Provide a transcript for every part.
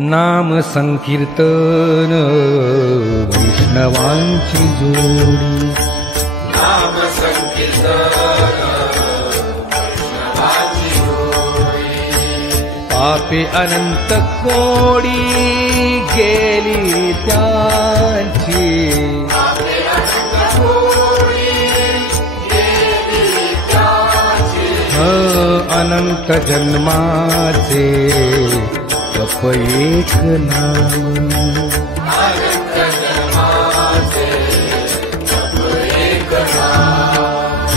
नाम संकीर्तन वैष्णवांची जोडी, नाम संकीर्तन वैष्णवांची जोडी. पापे अनंत कोडी गेली त्यांची, पापे अनंत कोडी गेली त्यांची. अनंत जन्माचे जप एक नाम, अनंत जन्माचे जप एक नाम.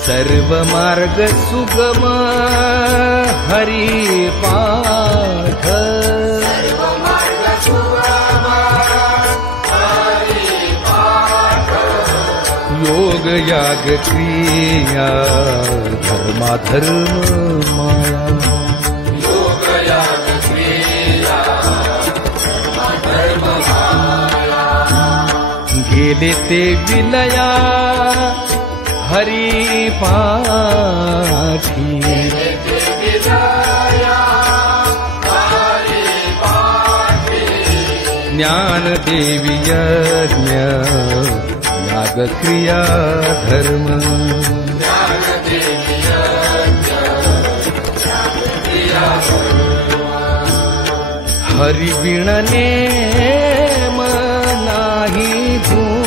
सर्व मार्ग सुगम हरी पाठ, सर्व मार्ग सुगम हरी पाठ. योग याग क्रिया धर्माधर्म माया, योग याग क्रिया धर्म माया. गेले ते विलया हरी पाठी, विलया हरी पाठी. ज्ञान देवी यज्ञ याग क्रिया धर्म, ज्ञानदेवी यज्ञ याग क्रिया धर्म. हरि बिन नेम नाही धूम,